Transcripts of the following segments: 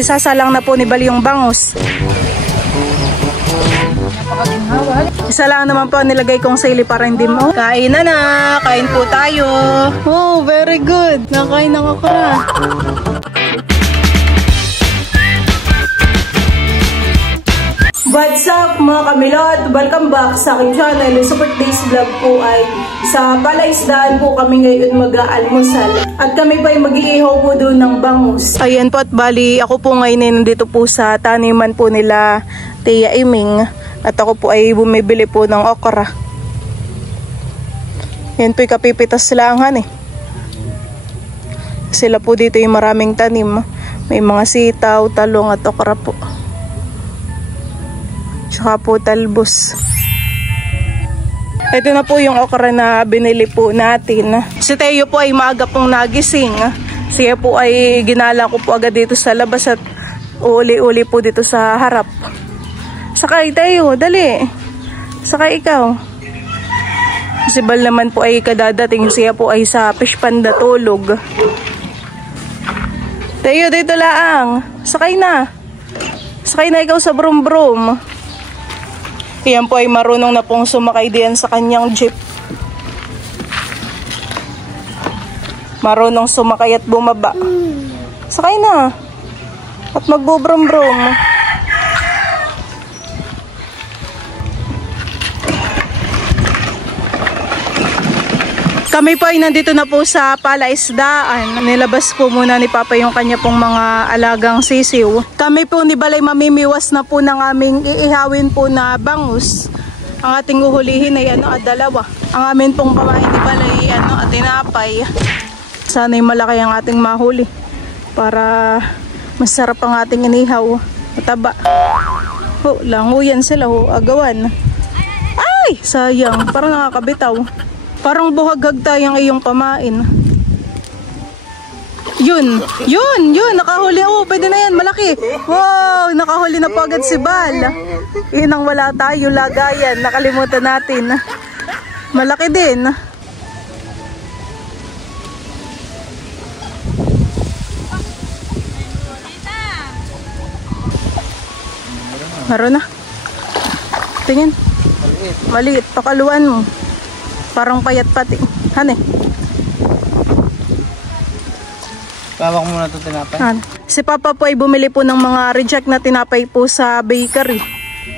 isasalang na po ni Bali yung bangus. Isa lang naman po nilagay kong sili para hindi mo. Kain na! Kain po tayo! Oh, very good! Nakain ng okra. What's up mga kamilot? Welcome back sa aking channel. Sa today's vlog po ay sa palaisdaan po kami ngayon mag-aalmusal. At kami pa ay mag-iihaw po doon ng bangus. Ayan po at bali ako po ngayon ay nandito po sa taniman po nila Tia Iming. At ako po ay bumibili po ng okra. Yan po ay kapipitas langan eh. Sila po dito ay maraming tanim. May mga sitaw, talong at okra po. Tsaka po talbos. Ito na po yung okra na binili po natin. Si Teo po ay maaga pong nagising. Siya po ay ginala ko po agad dito sa labas at uli-uli po dito sa harap. Sakay Teo, dali. Sakay ikaw. Si Bal naman po ay kadadating. Siya po ay sa fish panda tulog. Teo, dito laang. Sakay na. Sakay na ikaw sa brum-brum. Yan po ay marunong na pong sumakay diyan sa kanyang jeep. Marunong sumakay at bumaba. Sakay na. At magbubrum-brum. Kami po ay nandito na po sa palaisdaan. Nilabas po muna ni Papa yung kanya pong mga alagang sisiw. Kami po ni Balay mamimiwas na po ng aming iihawin po na bangus. Ang ating uhulihin ay dalawa. Ang amin pong pamain ni Balay tinapay. Sana'y malaki ang ating mahuli para masarap ang ating inihaw. Mataba. Languyan sila agawan. Ay, sayang. Parang nakakabitaw. Parang buhagag tayong iyong pamain. Yun, nakahuli. Oh, pwede na yan, malaki. Wow, nakahuli na po agad si Bal. Inang wala tayo, lagayan. Nakalimutan natin. Malaki din. Meron na. Tingin. Maliit, pakaluan mo. Parang payat pati. Hane. Bawak muna ito tinapay. Si Papa po ay bumili po ng mga reject na tinapay po sa bakery.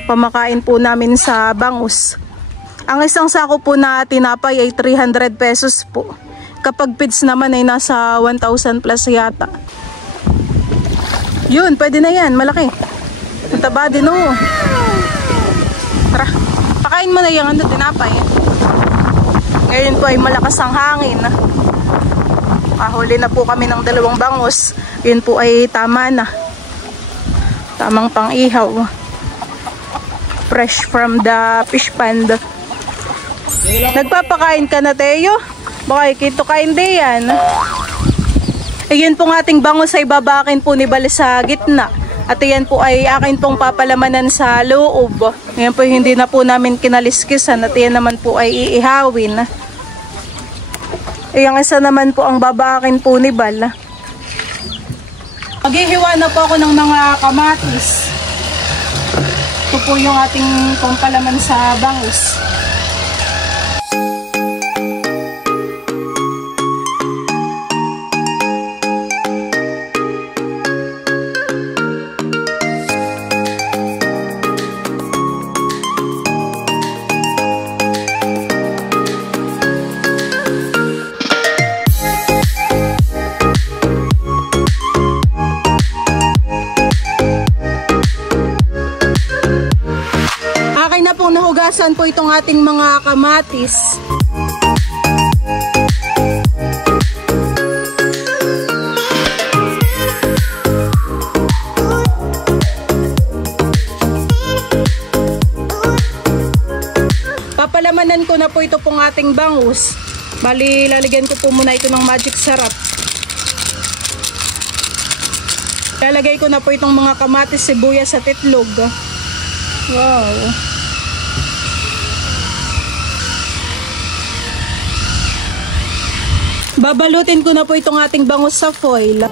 Pamakain po namin sa bangus. Ang isang sako po na tinapay ay 300 pesos po. Kapag pids naman ay nasa 1,000 plus yata. Yun, pwede na yan. Malaki. Taba din o. Tara, pakain mo na yung tinapay. Ngayon po ay malakas ang hangin. Kahuli na po kami ng 2 bangus. Yun po ay tama na. Tamang pang-ihaw. Fresh from the fish pond. Nagpapakain ka na, Teo? Baka ikito kain din yan. Yun pong ating bangus ay babakin po ni Bal sa gitna. At yan po ay akin pong papalamanan sa loob. Ngayon po hindi na po namin kinaliskisan. At yan naman po ay iihawin. Yung isa naman po ang babakin po ni Bal. Maghihiwa na po ako ng mga kamatis. Ito po yung ating pampalaman sa bangus. Nahugasan po itong ating mga kamatis. Papalamanan ko na po ito pong ating bangus. Bali, lalagyan ko po muna ito ng magic sarap. Lalagay ko na po itong mga kamatis, sibuyas at itlog. Wow. Babalutin ko na po itong ating bangus sa foil.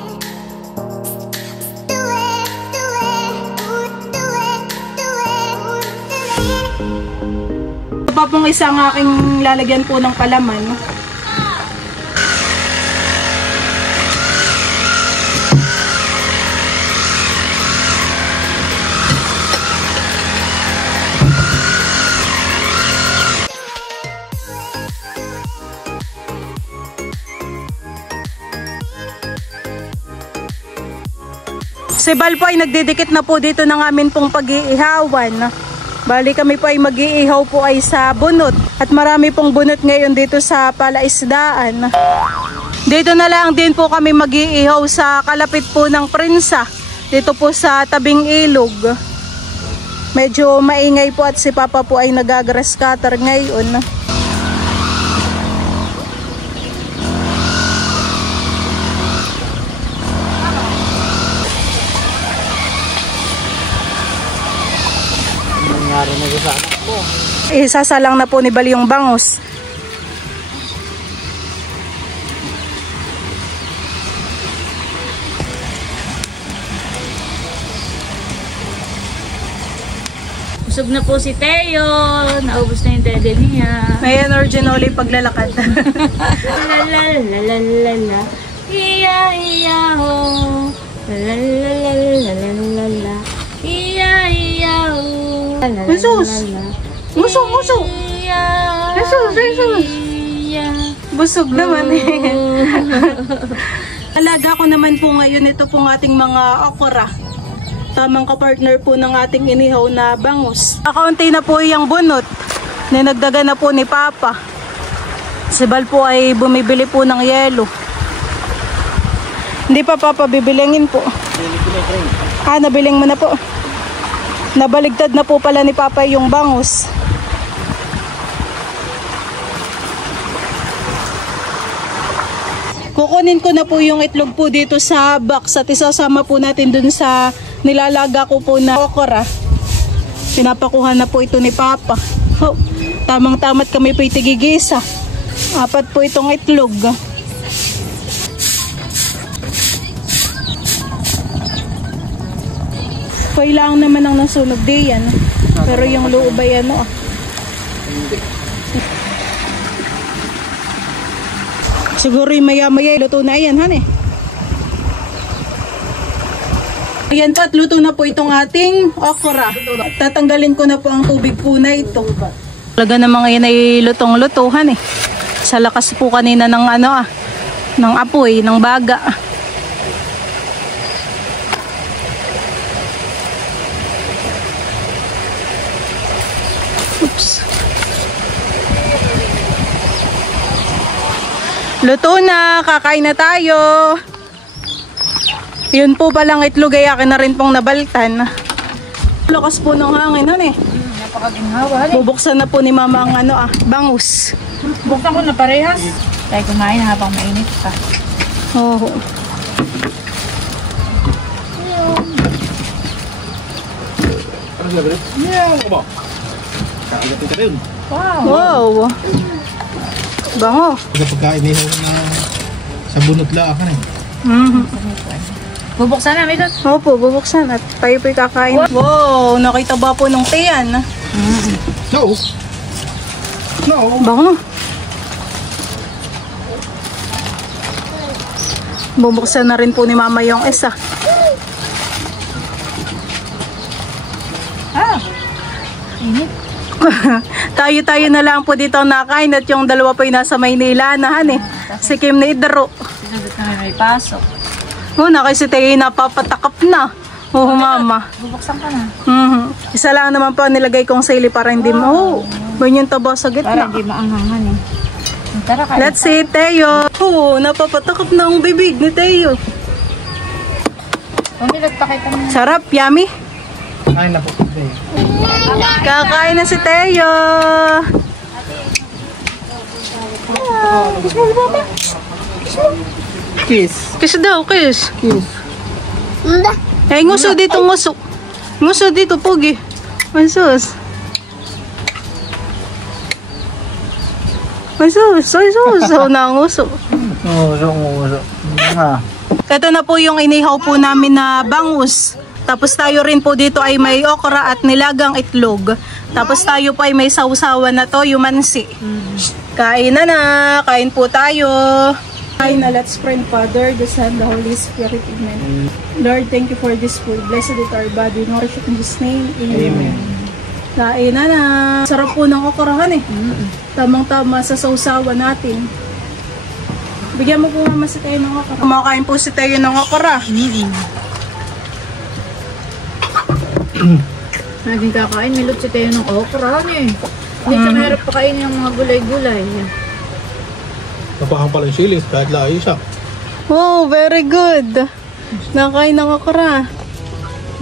pa pong isang aking lalagyan po ng palaman. Si Bal po ay nagdidikit na po dito ng amin pong pag-iihawan. Bali kami po ay mag-iihaw po ay sa bunot. At marami pong bunot ngayon dito sa palaisdaan. Dito na lang din po kami mag-iihaw sa kalapit po ng Prinsa. Dito po sa tabing ilog. Medyo maingay po at si Papa po ay nag-grass cutter ngayon. Isasalang na po ni Bal yung bangus. Busog na po si Teo. Naubos na yung dede niya. May energy na ulit paglalakad. La la la la la la. Iya iya ho. La la la la la la la la. Iya iya ho. Jesus! Muso, muso! Jesus! Busog naman eh. Alaga ko naman po ngayon ito pong ating mga okra. Tamang kapartner po ng ating inihaw na bangus. Kaunti na po yung bunot. Ninagdagan na po ni Papa. Si Bal po ay bumibili po ng yelo. Hindi pa Papa bibilingin po. Nabiling mo na po. Nabaligtad na po pala ni Papa yung bangus. Kukunin ko na po yung itlog po dito sa box at isasama po natin dun sa nilalaga ko po na okra. Pinapakuha na po ito ni Papa. Oh, tamang-tamat kami po itigigisa. 4 po itong itlog. Kailangan naman ang nasunog di yan. Pero yung loob ay ano. Siguro yung maya-maya luto na yan, han eh. Ayan po at luto na po itong ating okra. Tatanggalin ko na po ang tubig po na ito. Talaga namang yan ay lutong-lutuhan eh. Sa lakas po kanina ng ano ng apoy, ng baga. Oops. Luto na, kakain na tayo. Yun po palang itlog ay akin na rin pong nabaltan. Lakas po ng hangin, han eh. Napakaginhawa. Bubuksan na po ni Mama ang ano bangus. Buksan ko na parehas. Tayo kumain habang mainit pa. Oo. Wow. Bango. Pagkain niyo na sa bunot lang ako Bubuksan na, Midot. Opo, bubuksan at tayo po'y kakain. Wow, nakita ba po nung tiyan? No. Bango. Bubuksan na rin po ni Mama yung isa. Init. Tayo-tayo na lang po dito nakain at yung dalawa po yung nasa Maynila nahan eh. Si Kim na Idaro. Sinabit na may pasok. Nakay si Tayo napapatakap na. Mama. Bubuksan ka na. Isa lang naman po nilagay kong sili para hindi mo. Ganyan taba sa gitna. Para hindi maanghangan eh. Tara kain. Let's see, Teo. Napapatakap na ang bibig ni Teo. Pumilot pa kita mo. Sarap, yummy. Kain na po. Kakain na si Teo. Kiss. Kiss daw, kiss. Kiss. Nguso dito, nguso. Nguso dito, Pogi. Ay, sus. Ay, sus. Ay, sus. Nanguso. Uso. Ito na po yung inihaw po namin na bangus. Tapos tayo rin po dito ay may okra at nilagang itlog. Tapos tayo po ay may sausawan na toyo mansi. Kain na. Kain po tayo. Kain na. Let's pray. Father, the Son, the Holy Spirit. Amen. Lord, thank you for this food. Blessed is our body. Nourish it in Jesus' name. Amen. Kain na. Sarap po ng okra eh. Tamang-tama sa sausawan natin. Bigyan mo po mama si Tayo ng okra. Kumakain po si Tayo ng okra. Naging kakain, milot si Tayo ng okra eh. Hindi siya mahirap pakainin yung mga gulay-gulay. Napakang pala yung silis kahit isa. Oh, very good. Nakain ng okra.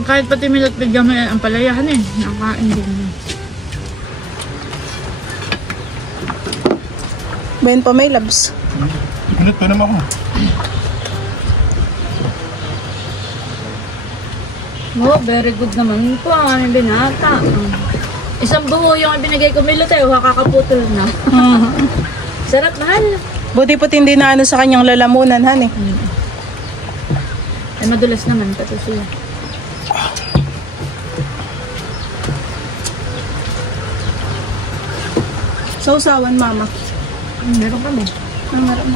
Kahit pati milot bigyan mo ang palayahan eh. Nakain din. Ben pa may labs. Pinit pa naman ako. Oh, very good naman po ang aming binata. Isang buo yung binigay ko milot eh. Kakaputol na. Sarap, mahal. Buti po hindi na ano sa kanyang lalamunan, han eh. Ay, madulas naman pati siya. Sausawan, mama. Meron kami. Meron.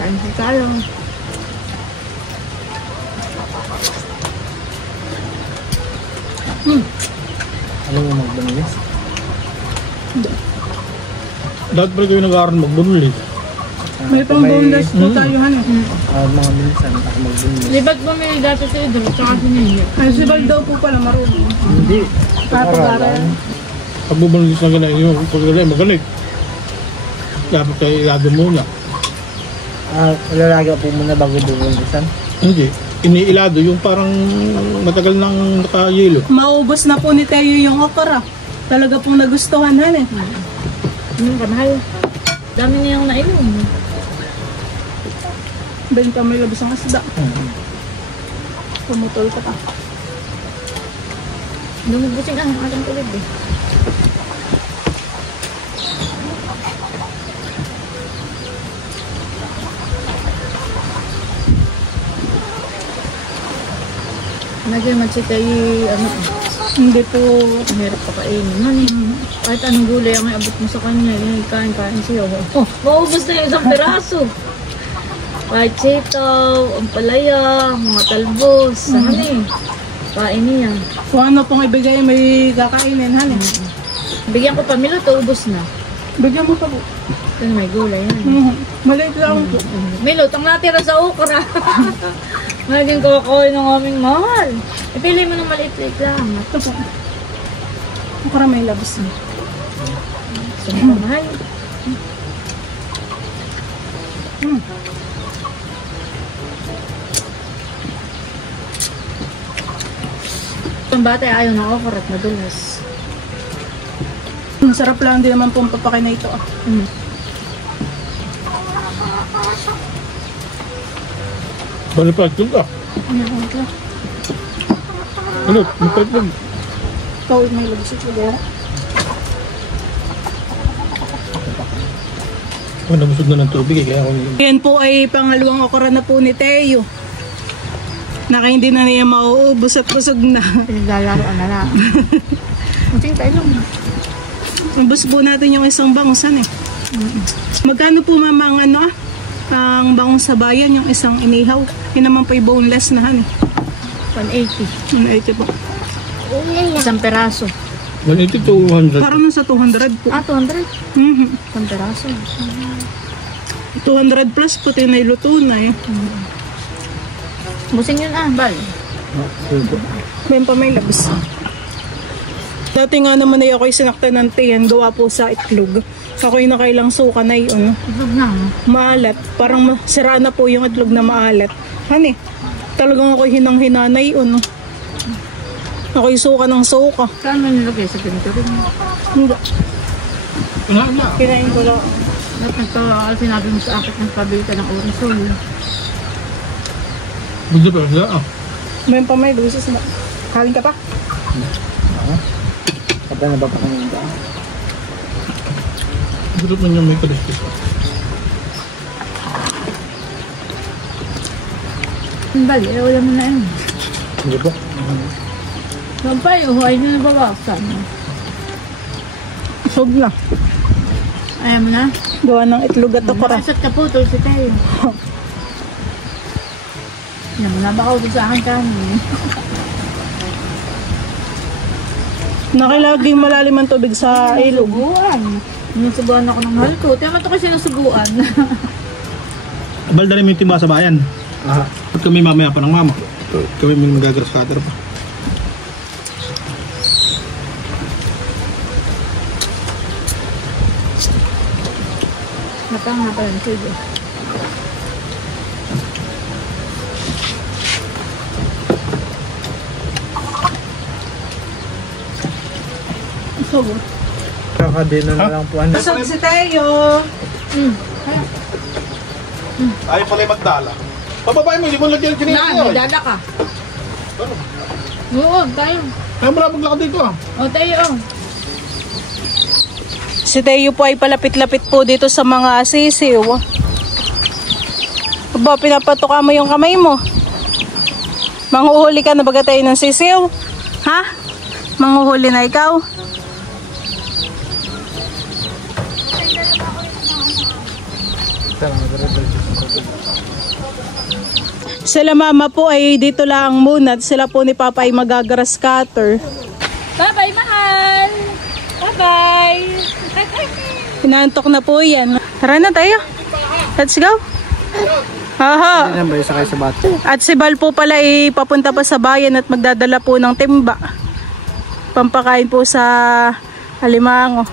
Kain sa tayo. Alam mo magbunulis? Dapat pala kayo nag-aaral magbunulis. May pang boneless po tayo, han eh. Mga minsan ako magbunulis. Libat bumili dati sa idol, tsaka sinili. Ay, si Val daw po pala marunong. Hindi. Pag-aaral. Pag bubunulis na ganun yung pag-aaral, magalit. Dapat kayo ilado muna. Lalaga po muna bago bubunulisan? Hindi. Iniilado yung parang matagal nang nakayelo. Maubos na po ni Tayo yung okra. Talaga pong nagustuhan, han eh. Kamahal. Dami niya yung nainom. Ben pa may labas ang asda. Pumutol ka pa. Lumubusing ang ating tulid eh. Nagyan magsitay, Hindi po. mahirap pa kainin. Man eh. Kahit anong gulay ang iabot mo sa kanya, yun, kain siya. Oh, maubos na yung isang piraso. Kahit sitaw, ampalaya, mga talbos, ano eh. Kain niya. Kung ano pong ibigay, may kakainin, han eh. Bigyan ko pa milot, ubos na. Bigyan mo pa po. Yan, may gulay yan. Maliit lang po. Milot, ang natira sa okra. Naging kakain ng aming mahal. Ipili mo ng maliit-liit lang. Ito po. Okra may labas na. Saan ka mahal? Ang bata ay ayaw ng okra at madulas. Masarap lang din naman pong papakin na ito. Bali pa ito ka. Ano? Magpapag lang. Ikaw may labas ito. Nabusog na ng tubig eh. Kaya ako Yan po ay pangalawang okra na po ni Teo. Naka hindi na niya mauubos at busog na. Pinaglalaro na lang. Mating tayo lang. Ubus po natin yung isang bangusan eh. Magkano po mama ang ano ang bangus sa bayan, yung isang inihaw? Yun naman po yung boneless na han eh. 180. 180 po. Isang peraso. 180 to 200. Parang nasa 200 po. 200. Isang peraso. 200 plus po tayo na iluto na eh. Busing yun bal. Bayan pa may labas. Dati nga naman ay ako'y sinakta ng tiyan, gawa po sa itlog. Ako'y nakailang suka na yun. Itlog na. Maalat. Parang sira na po yung itlog na maalat. Hani, talagang ako'y hinang-hinanay yun. Ako'y suka ng suka. Saan mo nilagay sa pinto rin? Hindi. Kinain na. Kinain ko lang. At sinabi mo sa akin ng pabili ka ng orisol. Buti pa sila Bayan pa may lusis na. Kaling ka pa? Kapag nabapakain ka. Gusto mo niya may kalistis. Bali, wala mo na yun. Hindi po. Sampay, uhuay nyo na babaksan. Sog na. Ayaw mo na? Gawa ng itlog at okra. Makasat ka po, tulsi tayo. Yan mo na, baka ulit sa akin kami. Nakilaging malalim ang tubig sa ilog. Subuan. Sinusubuan ako ng mahal ko. Tema ito kasi sinusubuan. Balda rin mo yung timba sa bayan. Ah. At kami mamaya pa ng mama. Kami may magagrass cutter pa. Napanga pa rin sige. Sobo. Kakadino na lang po. Ano? Sog si Teo. Ayaw pala yung magdala. Pababae mo, hindi mo lagyan kinito nyo. Dada ka. Oo, tayo. Ayaw mo lang maglakad dito ah. O, tayo. Si Teo po ay palapit-lapit po dito sa mga sisiw. Aba, pinapatuka mo yung kamay mo. Manghuhuli ka na baga tayo ng sisiw? Ha? Manghuhuli na ikaw? Sila mama po ay dito lang muna at sila po ni papa ay magagrass cutter. Bye-bye, mahal. Bye-bye. Pinantok na po yan. Tara na tayo. Let's go. Aha. Hindi na ba isa kayo sa bato? At si Bal po pala ay papunta pa sa bayan at magdadala po ng timba. Pampakain po sa alimango.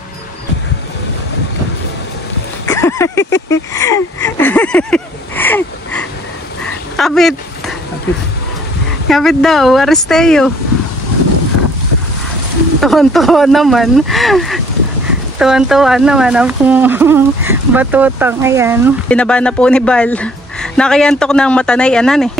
Kapit. Kapit daw. Aresteo. Tuwan-tuwa naman. Tuwan-tuwa naman ang batutang. Ayan. Binaba na po ni Bal. Nakayantok ng matanayanan eh.